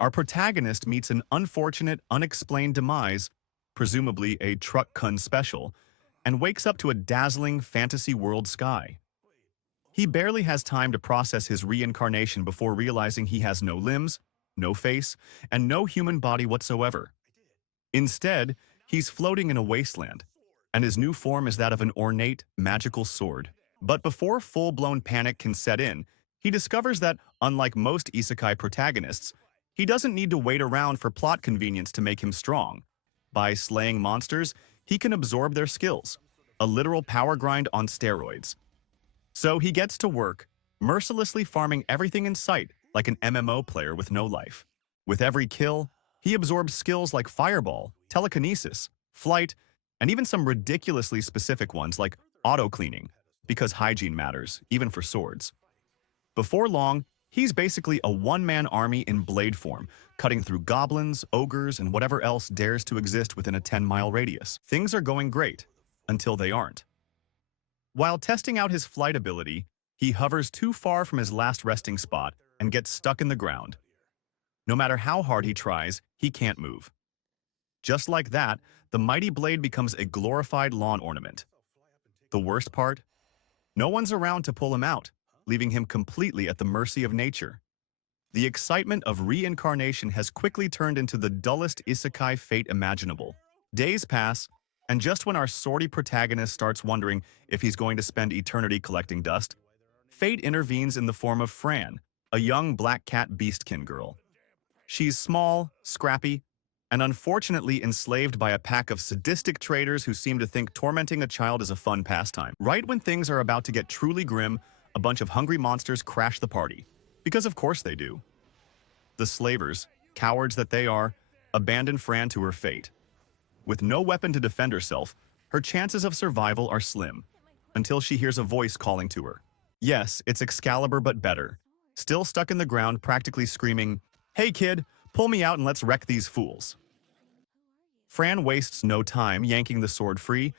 our protagonist meets an unfortunate, unexplained demise, presumably a truck kun special, and wakes up to a dazzling fantasy world sky. He barely has time to process his reincarnation before realizing he has no limbs, no face, and no human body whatsoever. Instead, he's floating in a wasteland, and his new form is that of an ornate, magical sword. But before full-blown panic can set in, he discovers that, unlike most isekai protagonists, he doesn't need to wait around for plot convenience to make him strong. By slaying monsters, he can absorb their skills, a literal power grind on steroids. So he gets to work, mercilessly farming everything in sight like an MMO player with no life. With every kill, he absorbs skills like fireball, telekinesis, flight, and even some ridiculously specific ones like auto-cleaning, because hygiene matters, even for swords. Before long, he's basically a one-man army in blade form, cutting through goblins, ogres, and whatever else dares to exist within a 10-mile radius. Things are going great, until they aren't. While testing out his flight ability, he hovers too far from his last resting spot and gets stuck in the ground. No matter how hard he tries, he can't move. Just like that, the mighty blade becomes a glorified lawn ornament. The worst part? No one's around to pull him out, leaving him completely at the mercy of nature. The excitement of reincarnation has quickly turned into the dullest isekai fate imaginable. Days pass, and just when our swordy protagonist starts wondering if he's going to spend eternity collecting dust, fate intervenes in the form of Fran, a young black cat beastkin girl. She's small, scrappy, and unfortunately enslaved by a pack of sadistic traders who seem to think tormenting a child is a fun pastime. Right when things are about to get truly grim, a bunch of hungry monsters crash the party. Because of course they do. The slavers, cowards that they are, abandon Fran to her fate. With no weapon to defend herself, her chances of survival are slim, until she hears a voice calling to her. Yes, it's Excalibur but better, still stuck in the ground practically screaming, "Hey kid, pull me out and let's wreck these fools." Fran wastes no time yanking the sword free,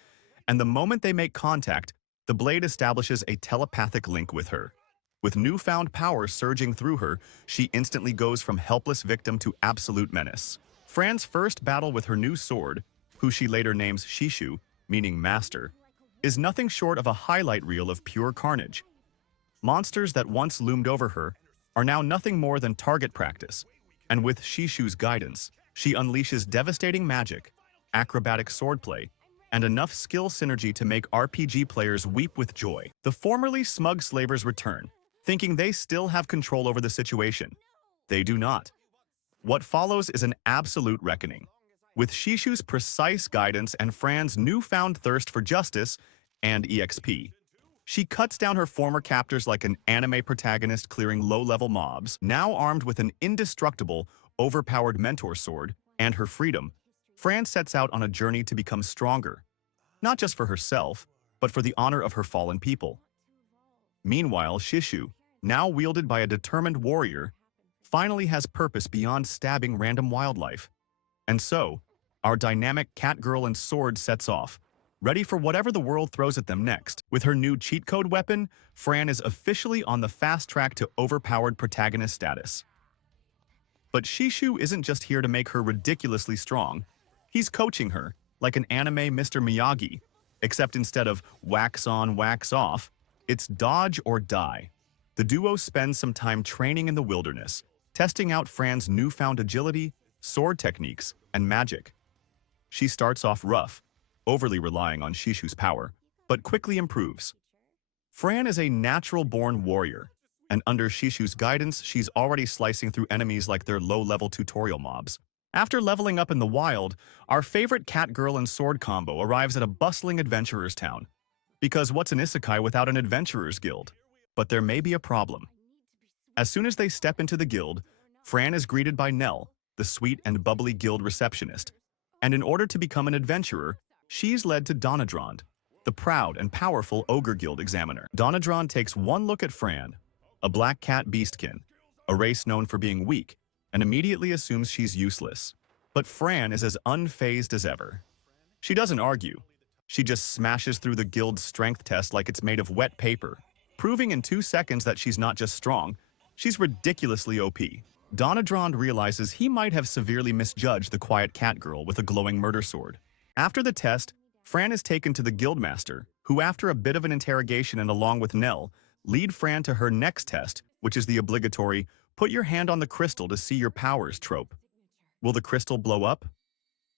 and the moment they make contact, the blade establishes a telepathic link with her. With newfound power surging through her, she instantly goes from helpless victim to absolute menace. Fran's first battle with her new sword, who she later names Shishu, meaning master, is nothing short of a highlight reel of pure carnage. Monsters that once loomed over her are now nothing more than target practice, and with Shishu's guidance, she unleashes devastating magic, acrobatic swordplay, and enough skill synergy to make RPG players weep with joy. The formerly smug slavers return, thinking they still have control over the situation. They do not. What follows is an absolute reckoning. With Shishu's precise guidance and Fran's newfound thirst for justice and EXP, she cuts down her former captors like an anime protagonist clearing low-level mobs. Now armed with an indestructible, overpowered mentor sword and her freedom, Fran sets out on a journey to become stronger, not just for herself, but for the honor of her fallen people. Meanwhile, Shishu, now wielded by a determined warrior, finally has purpose beyond stabbing random wildlife. And so, our dynamic cat girl and sword sets off, ready for whatever the world throws at them next. With her new cheat code weapon, Fran is officially on the fast track to overpowered protagonist status. But Shishu isn't just here to make her ridiculously strong. He's coaching her, like an anime Mr. Miyagi, except instead of wax on, wax off, it's dodge or die. The duo spends some time training in the wilderness, testing out Fran's newfound agility, sword techniques, and magic. She starts off rough, overly relying on Shishu's power, but quickly improves. Fran is a natural-born warrior, and under Shishu's guidance, she's already slicing through enemies like they're low-level tutorial mobs. After leveling up in the wild, our favorite cat girl and sword combo arrives at a bustling adventurer's town. Because what's an isekai without an adventurer's guild? But there may be a problem. As soon as they step into the guild, Fran is greeted by Nell, the sweet and bubbly guild receptionist, and in order to become an adventurer, she's led to Donadrand, the proud and powerful ogre guild examiner. Donadrand takes one look at Fran, a black cat beastkin, a race known for being weak, and immediately assumes she's useless. But Fran is as unfazed as ever. She doesn't argue. She just smashes through the guild's strength test like it's made of wet paper, proving in 2 seconds that she's not just strong, she's ridiculously OP. Donadrand realizes he might have severely misjudged the quiet cat girl with a glowing murder sword. After the test, Fran is taken to the guildmaster, who after a bit of an interrogation and along with Nell, lead Fran to her next test, which is the obligatory, put your hand on the crystal to see your powers trope. Will the crystal blow up?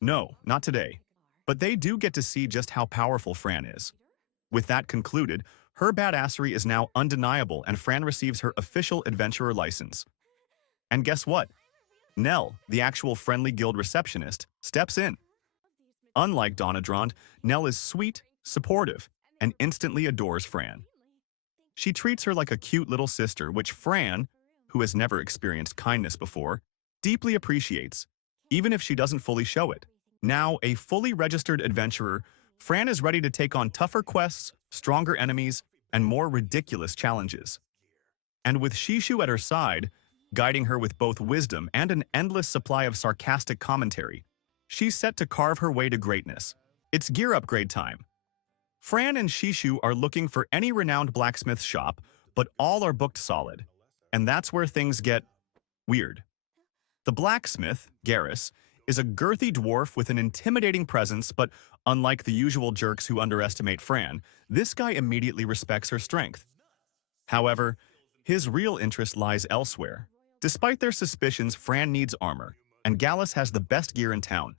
No, not today. But they do get to see just how powerful Fran is. With that concluded, her badassery is now undeniable and Fran receives her official adventurer license. And guess what? Nell, the actual friendly guild receptionist, steps in. Unlike Donadrand, Nell is sweet, supportive, and instantly adores Fran. She treats her like a cute little sister, which Fran, who has never experienced kindness before, deeply appreciates, even if she doesn't fully show it. Now, a fully registered adventurer, Fran is ready to take on tougher quests, stronger enemies, and more ridiculous challenges. And with Shishu at her side, guiding her with both wisdom and an endless supply of sarcastic commentary, she's set to carve her way to greatness. It's gear upgrade time. Fran and Shishu are looking for any renowned blacksmith shop, but all are booked solid. And that's where things get weird. The blacksmith, Garrus, is a girthy dwarf with an intimidating presence, but unlike the usual jerks who underestimate Fran, this guy immediately respects her strength. However, his real interest lies elsewhere. Despite their suspicions, Fran needs armor, and Gallus has the best gear in town.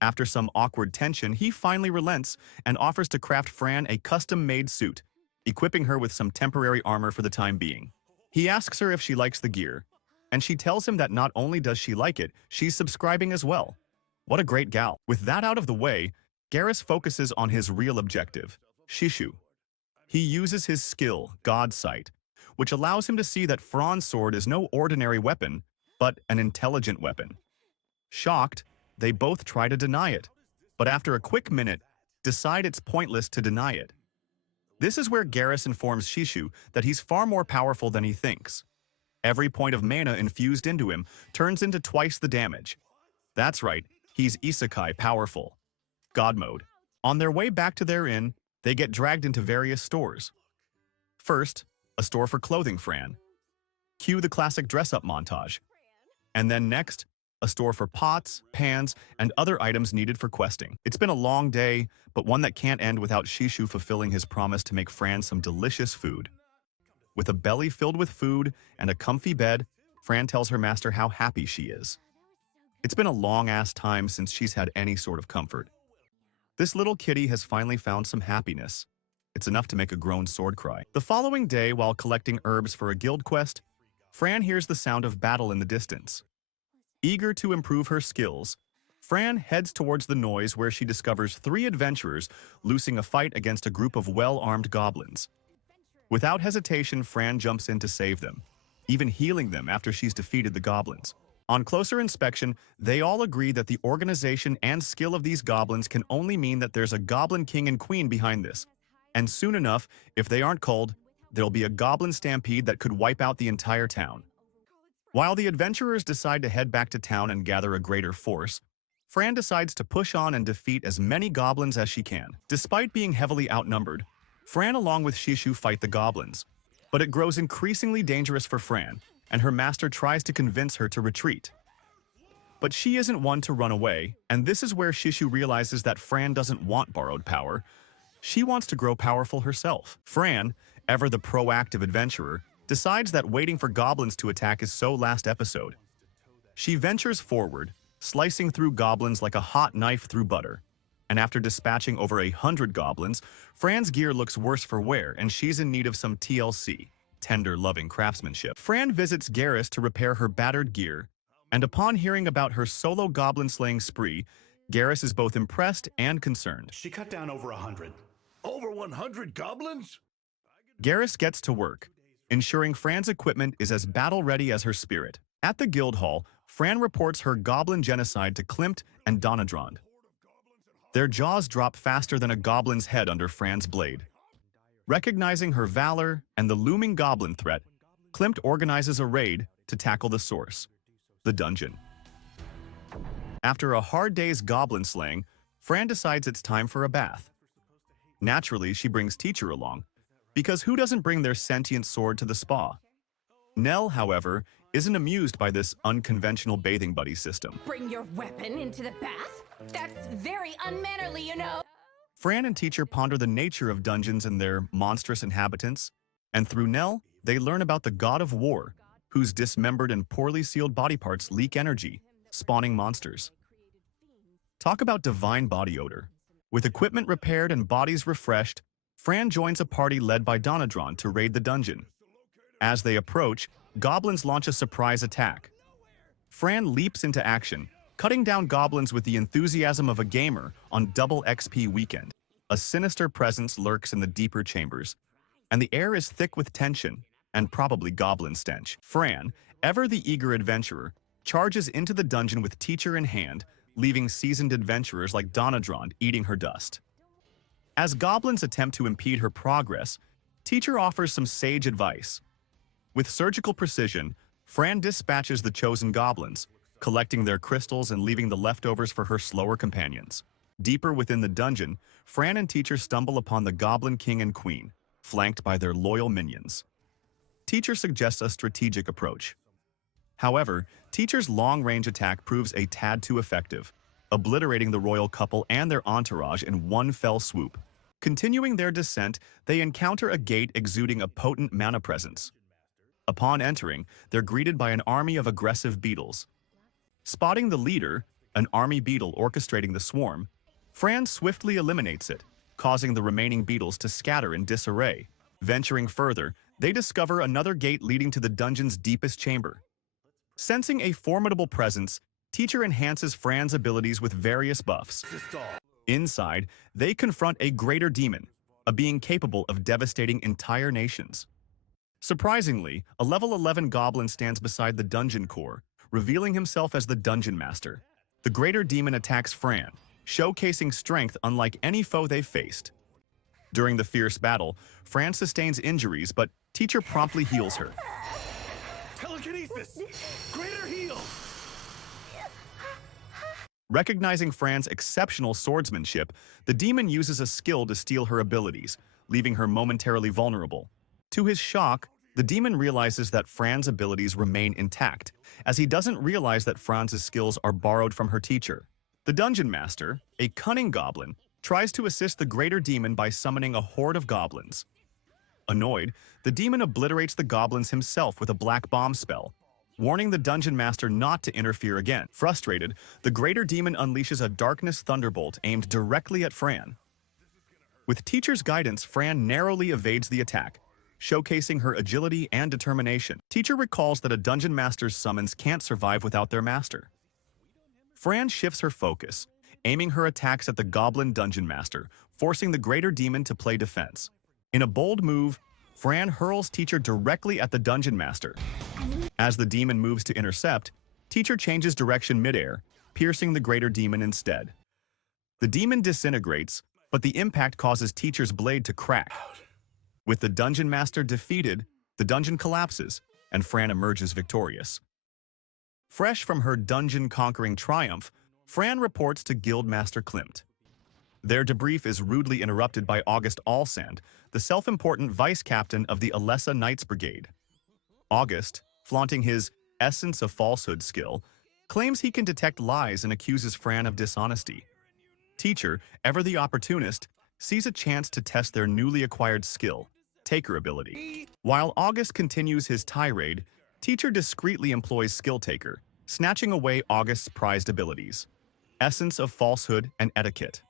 After some awkward tension, he finally relents and offers to craft Fran a custom-made suit, equipping her with some temporary armor for the time being. He asks her if she likes the gear, and she tells him that not only does she like it, she's subscribing as well. What a great gal. With that out of the way, Garrus focuses on his real objective, Shishu. He uses his skill, God's Sight, which allows him to see that Fran's sword is no ordinary weapon, but an intelligent weapon. Shocked, they both try to deny it, but after a quick minute, decide it's pointless to deny it. This is where Garrus informs Shishu that he's far more powerful than he thinks. Every point of mana infused into him turns into twice the damage. That's right, he's isekai powerful. God mode. On their way back to their inn, they get dragged into various stores. First, a store for clothing Fran. Cue the classic dress-up montage. And then next, a store for pots, pans, and other items needed for questing. It's been a long day, but one that can't end without Shishu fulfilling his promise to make Fran some delicious food. With a belly filled with food and a comfy bed, Fran tells her master how happy she is. It's been a long-ass time since she's had any sort of comfort. This little kitty has finally found some happiness. It's enough to make a grown sword cry. The following day, while collecting herbs for a guild quest, Fran hears the sound of battle in the distance. Eager to improve her skills, Fran heads towards the noise where she discovers 3 adventurers loosing a fight against a group of well-armed goblins. Without hesitation, Fran jumps in to save them, even healing them after she's defeated the goblins. On closer inspection, they all agree that the organization and skill of these goblins can only mean that there's a goblin king and queen behind this. And soon enough, if they aren't culled, there'll be a goblin stampede that could wipe out the entire town. While the adventurers decide to head back to town and gather a greater force, Fran decides to push on and defeat as many goblins as she can. Despite being heavily outnumbered, Fran along with Shishu fight the goblins, but it grows increasingly dangerous for Fran, and her master tries to convince her to retreat. But she isn't one to run away, and this is where Shishu realizes that Fran doesn't want borrowed power. She wants to grow powerful herself. Fran, ever the proactive adventurer, decides that waiting for goblins to attack is so last episode. She ventures forward, slicing through goblins like a hot knife through butter. And after dispatching over 100 goblins, Fran's gear looks worse for wear and she's in need of some TLC, tender loving craftsmanship. Fran visits Garrus to repair her battered gear, and upon hearing about her solo goblin slaying spree, Garrus is both impressed and concerned. She cut down over 100. Over 100 goblins? Garrus gets to work, ensuring Fran's equipment is as battle-ready as her spirit. At the guild hall, Fran reports her goblin genocide to Klimt and Donadrand. Their jaws drop faster than a goblin's head under Fran's blade. Recognizing her valor and the looming goblin threat, Klimt organizes a raid to tackle the source, the dungeon. After a hard day's goblin slaying, Fran decides it's time for a bath. Naturally, she brings Teacher along, because who doesn't bring their sentient sword to the spa? Nell, however, isn't amused by this unconventional bathing buddy system. Bring your weapon into the bath? That's very unmannerly, you know. Fran and teacher ponder the nature of dungeons and their monstrous inhabitants, and through Nell, they learn about the god of war, whose dismembered and poorly sealed body parts leak energy, spawning monsters. Talk about divine body odor. With equipment repaired and bodies refreshed, Fran joins a party led by Donadron to raid the dungeon. As they approach, goblins launch a surprise attack. Fran leaps into action, cutting down goblins with the enthusiasm of a gamer on double XP weekend. A sinister presence lurks in the deeper chambers, and the air is thick with tension and probably goblin stench. Fran, ever the eager adventurer, charges into the dungeon with teacher in hand, leaving seasoned adventurers like Donadron eating her dust. As goblins attempt to impede her progress, teacher offers some sage advice. With surgical precision, Fran dispatches the chosen goblins, collecting their crystals and leaving the leftovers for her slower companions. Deeper within the dungeon, Fran and teacher stumble upon the Goblin King and Queen, flanked by their loyal minions. Teacher suggests a strategic approach. However, teacher's long-range attack proves a tad too effective, obliterating the royal couple and their entourage in one fell swoop. Continuing their descent, they encounter a gate exuding a potent mana presence. Upon entering, they're greeted by an army of aggressive beetles. Spotting the leader, an army beetle orchestrating the swarm, Fran swiftly eliminates it, causing the remaining beetles to scatter in disarray. Venturing further, they discover another gate leading to the dungeon's deepest chamber. Sensing a formidable presence, teacher enhances Fran's abilities with various buffs. Inside, they confront a greater demon, a being capable of devastating entire nations. Surprisingly, a level 11 goblin stands beside the dungeon core, revealing himself as the dungeon master. The greater demon attacks Fran, showcasing strength unlike any foe they've faced. During the fierce battle, Fran sustains injuries, but teacher promptly heals her. Telekinesis! Greater heal! Recognizing Fran's exceptional swordsmanship, the demon uses a skill to steal her abilities, leaving her momentarily vulnerable. To his shock, the demon realizes that Fran's abilities remain intact, as he doesn't realize that Fran's skills are borrowed from her teacher. The dungeon master, a cunning goblin, tries to assist the greater demon by summoning a horde of goblins. Annoyed, the demon obliterates the goblins himself with a black bomb spell, warning the dungeon master not to interfere again. Frustrated, the greater demon unleashes a darkness thunderbolt aimed directly at Fran. With teacher's guidance, Fran narrowly evades the attack, showcasing her agility and determination. Teacher recalls that a dungeon master's summons can't survive without their master. Fran shifts her focus, aiming her attacks at the goblin dungeon master, forcing the greater demon to play defense. In a bold move, Fran hurls teacher directly at the dungeon master. As the demon moves to intercept, teacher changes direction midair, piercing the greater demon instead. The demon disintegrates, but the impact causes teacher's blade to crack. With the dungeon master defeated, the dungeon collapses, and Fran emerges victorious. Fresh from her dungeon-conquering triumph, Fran reports to Guildmaster Klimt. Their debrief is rudely interrupted by August Alsand, the self-important vice-captain of the Alessa Knights Brigade. August, flaunting his essence of falsehood skill, claims he can detect lies and accuses Fran of dishonesty. Teacher, ever the opportunist, sees a chance to test their newly acquired skill, Taker ability. While August continues his tirade, teacher discreetly employs Skill Taker, snatching away August's prized abilities, Essence of Falsehood and Etiquette.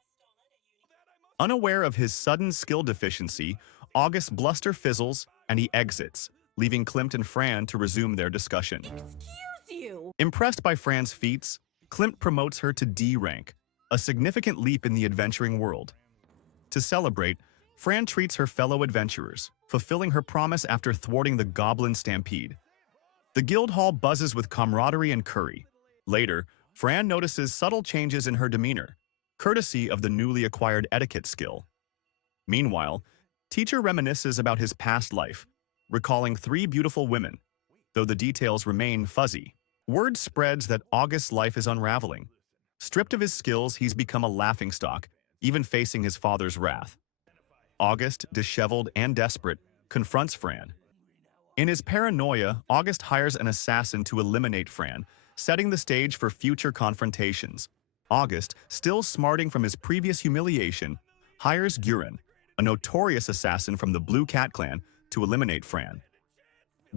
Unaware of his sudden skill deficiency, August's bluster fizzles and he exits, leaving Klimt and Fran to resume their discussion. Excuse you! Impressed by Fran's feats, Klimt promotes her to D rank, a significant leap in the adventuring world. To celebrate, Fran treats her fellow adventurers, fulfilling her promise after thwarting the goblin stampede. The guild hall buzzes with camaraderie and curry. Later, Fran notices subtle changes in her demeanor, courtesy of the newly acquired etiquette skill. Meanwhile, teacher reminisces about his past life, recalling 3 beautiful women, though the details remain fuzzy. Word spreads that August's life is unraveling. Stripped of his skills, he's become a laughingstock, even facing his father's wrath. August, disheveled and desperate, confronts Fran. In his paranoia, August hires an assassin to eliminate Fran, setting the stage for future confrontations. August, still smarting from his previous humiliation, hires Guren, a notorious assassin from the Blue Cat clan, to eliminate Fran.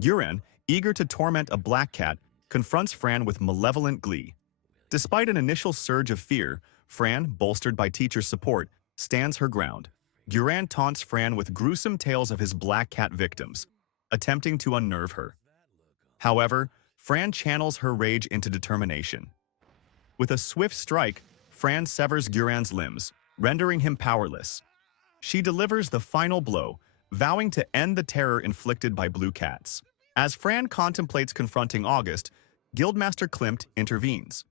Guren, eager to torment a black cat, confronts Fran with malevolent glee. Despite an initial surge of fear, Fran, bolstered by teacher's support, stands her ground. Guren taunts Fran with gruesome tales of his black cat victims, attempting to unnerve her. However, Fran channels her rage into determination. With a swift strike, Fran severs Guren's limbs, rendering him powerless. She delivers the final blow, vowing to end the terror inflicted by blue cats. As Fran contemplates confronting August, Guildmaster Klimt intervenes.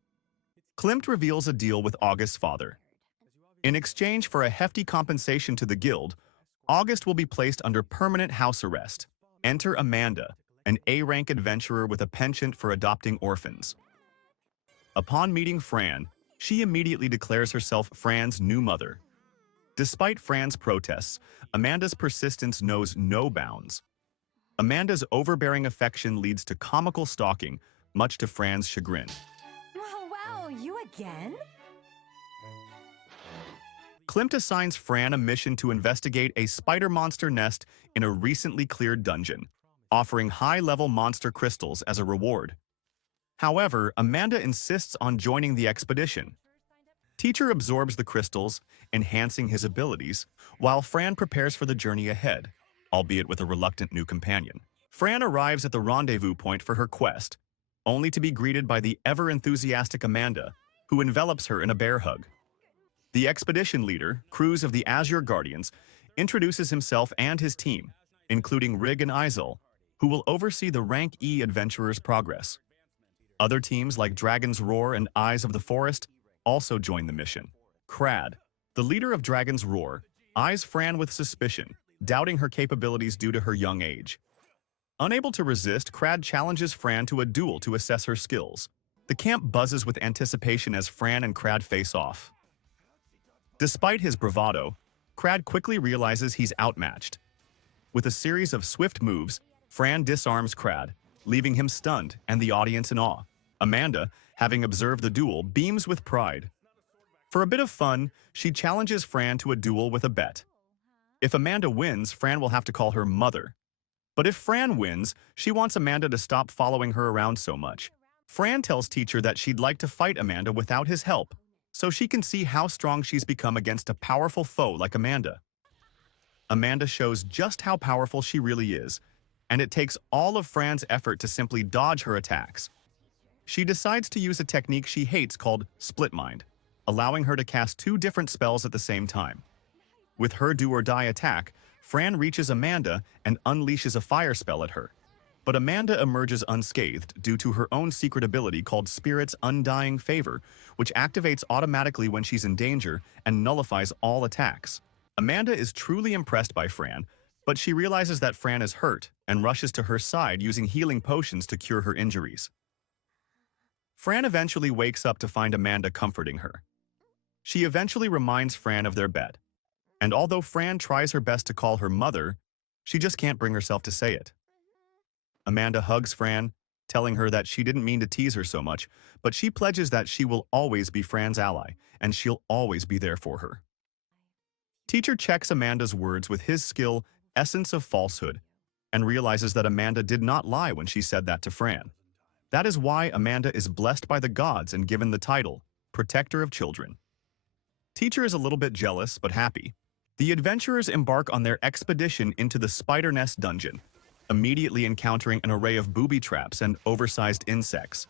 Klimt reveals a deal with August's father. In exchange for a hefty compensation to the guild, August will be placed under permanent house arrest. Enter Amanda, an A-rank adventurer with a penchant for adopting orphans. Upon meeting Fran, she immediately declares herself Fran's new mother. Despite Fran's protests, Amanda's persistence knows no bounds. Amanda's overbearing affection leads to comical stalking, much to Fran's chagrin. Oh, wow, you again? Klimt assigns Fran a mission to investigate a spider monster nest in a recently cleared dungeon, offering high-level monster crystals as a reward. However, Amanda insists on joining the expedition. Teacher absorbs the crystals, enhancing his abilities, while Fran prepares for the journey ahead, albeit with a reluctant new companion. Fran arrives at the rendezvous point for her quest, only to be greeted by the ever-enthusiastic Amanda, who envelops her in a bear hug. The expedition leader, Cruz of the Azure Guardians, introduces himself and his team, including Rig and Izel, who will oversee the Rank E adventurers' progress. Other teams like Dragon's Roar and Eyes of the Forest also join the mission. Crad, the leader of Dragon's Roar, eyes Fran with suspicion, doubting her capabilities due to her young age. Unable to resist, Crad challenges Fran to a duel to assess her skills. The camp buzzes with anticipation as Fran and Crad face off. Despite his bravado, Crad quickly realizes he's outmatched. With a series of swift moves, Fran disarms Crad, leaving him stunned and the audience in awe. Amanda, having observed the duel, beams with pride. For a bit of fun, she challenges Fran to a duel with a bet. If Amanda wins, Fran will have to call her mother. But if Fran wins, she wants Amanda to stop following her around so much. Fran tells teacher that she'd like to fight Amanda without his help, so she can see how strong she's become against a powerful foe like Amanda. Amanda shows just how powerful she really is, and it takes all of Fran's effort to simply dodge her attacks. She decides to use a technique she hates called Split Mind, allowing her to cast 2 different spells at the same time. With her do-or-die attack, Fran reaches Amanda and unleashes a fire spell at her. But Amanda emerges unscathed due to her own secret ability called Spirit's Undying Favor, which activates automatically when she's in danger and nullifies all attacks. Amanda is truly impressed by Fran, but she realizes that Fran is hurt and rushes to her side using healing potions to cure her injuries. Fran eventually wakes up to find Amanda comforting her. She eventually reminds Fran of their bet, and although Fran tries her best to call her mother, she just can't bring herself to say it. Amanda hugs Fran, telling her that she didn't mean to tease her so much, but she pledges that she will always be Fran's ally, and she'll always be there for her. Teacher checks Amanda's words with his skill, Essence of Falsehood, and realizes that Amanda did not lie when she said that to Fran. That is why Amanda is blessed by the gods and given the title, Protector of Children. Teacher is a little bit jealous, but happy. The adventurers embark on their expedition into the Spider Nest dungeon, immediately encountering an array of booby traps and oversized insects.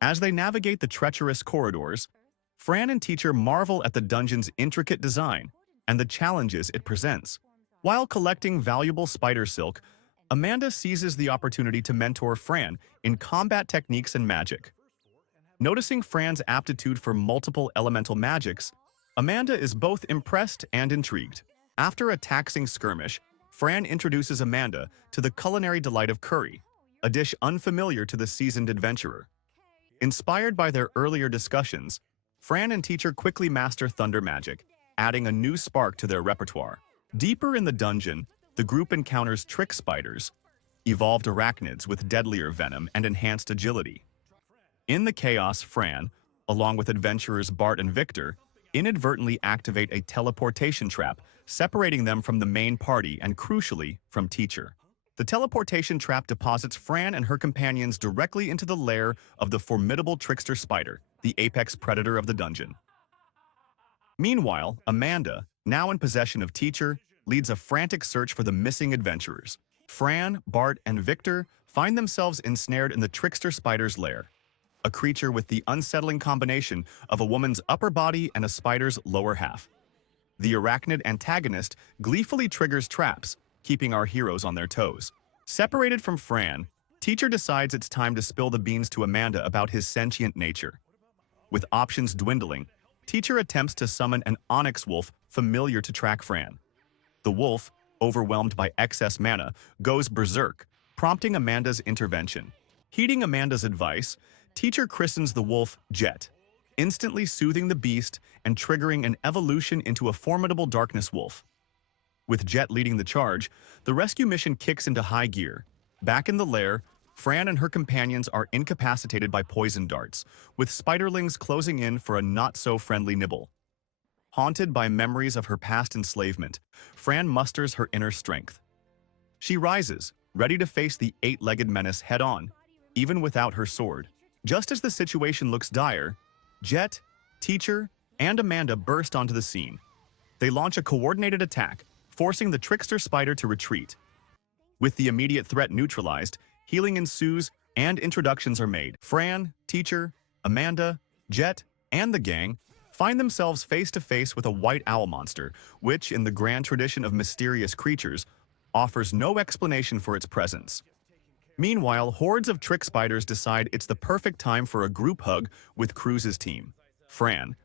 As they navigate the treacherous corridors, Fran and Teacher marvel at the dungeon's intricate design and the challenges it presents. While collecting valuable spider silk, Amanda seizes the opportunity to mentor Fran in combat techniques and magic. Noticing Fran's aptitude for multiple elemental magics, Amanda is both impressed and intrigued. After a taxing skirmish, Fran introduces Amanda to the culinary delight of curry, a dish unfamiliar to the seasoned adventurer. Inspired by their earlier discussions, Fran and Teacher quickly master thunder magic, adding a new spark to their repertoire. Deeper in the dungeon, the group encounters trick spiders, evolved arachnids with deadlier venom and enhanced agility. In the chaos, Fran, along with adventurers Bart and Victor, inadvertently activate a teleportation trap, separating them from the main party and, crucially, from Teacher. The teleportation trap deposits Fran and her companions directly into the lair of the formidable trickster spider, the apex predator of the dungeon. Meanwhile, Amanda, now in possession of Teacher, leads a frantic search for the missing adventurers. Fran, Bart, and Victor find themselves ensnared in the trickster spider's lair, a creature with the unsettling combination of a woman's upper body and a spider's lower half. The arachnid antagonist gleefully triggers traps, keeping our heroes on their toes. Separated from Fran, Teacher decides it's time to spill the beans to Amanda about his sentient nature. With options dwindling, Teacher attempts to summon an onyx wolf familiar to track Fran. The wolf, overwhelmed by excess mana, goes berserk, prompting Amanda's intervention. Heeding Amanda's advice, Teacher christens the wolf Jet, instantly soothing the beast and triggering an evolution into a formidable darkness wolf. With Jet leading the charge, the rescue mission kicks into high gear. Back in the lair, Fran and her companions are incapacitated by poison darts, with spiderlings closing in for a not-so-friendly nibble. Haunted by memories of her past enslavement, Fran musters her inner strength. She rises, ready to face the eight-legged menace head-on, even without her sword. Just as the situation looks dire, Jet, Teacher, and Amanda burst onto the scene. They launch a coordinated attack, forcing the trickster spider to retreat. With the immediate threat neutralized, healing ensues and introductions are made. Fran, Teacher, Amanda, Jet, and the gang find themselves face-to-face with a white owl monster, which, in the grand tradition of mysterious creatures, offers no explanation for its presence. Meanwhile, hordes of trick spiders decide it's the perfect time for a group hug with Cruz's team. Fran,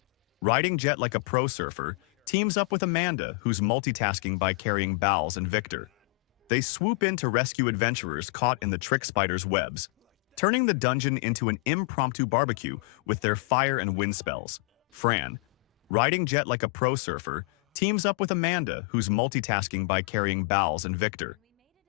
riding Jet like a pro surfer, teams up with Amanda, who's multitasking by carrying Bowles and Victor. They swoop in to rescue adventurers caught in the trick spider's webs, turning the dungeon into an impromptu barbecue with their fire and wind spells. Fran, riding Jet like a pro surfer, teams up with Amanda, who's multitasking by carrying Bowles and Victor.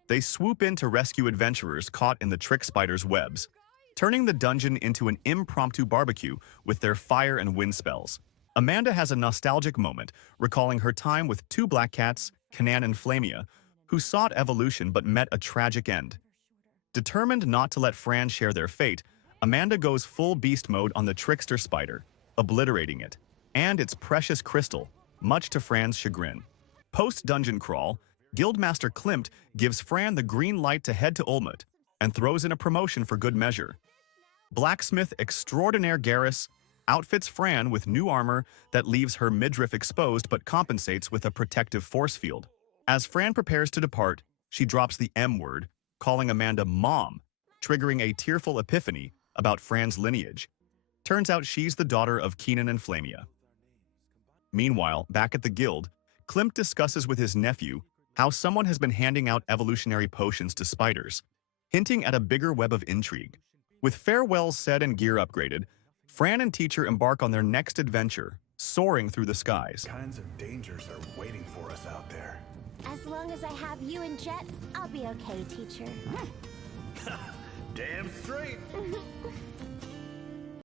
They swoop in to rescue adventurers caught in the trick spider's webs, turning the dungeon into an impromptu barbecue with their fire and wind spells. Amanda has a nostalgic moment, recalling her time with two black cats, Kanan and Flamia, who sought evolution but met a tragic end. Determined not to let Fran share their fate, Amanda goes full beast mode on the trickster spider, obliterating it, and its precious crystal, much to Fran's chagrin. Post-dungeon crawl, Guildmaster Klimt gives Fran the green light to head to Olmut and throws in a promotion for good measure. Blacksmith extraordinaire Garrus outfits Fran with new armor that leaves her midriff exposed but compensates with a protective force field. As Fran prepares to depart, she drops the M word, calling Amanda Mom, triggering a tearful epiphany about Fran's lineage. Turns out she's the daughter of Keenan and Flamia. Meanwhile, back at the guild, Klimt discusses with his nephew how someone has been handing out evolutionary potions to spiders, hinting at a bigger web of intrigue. With farewells said and gear upgraded, Fran and Teacher embark on their next adventure, soaring through the skies. Kinds of dangers are waiting for us out there. As long as I have you and Jet, I'll be okay, Teacher. Damn straight.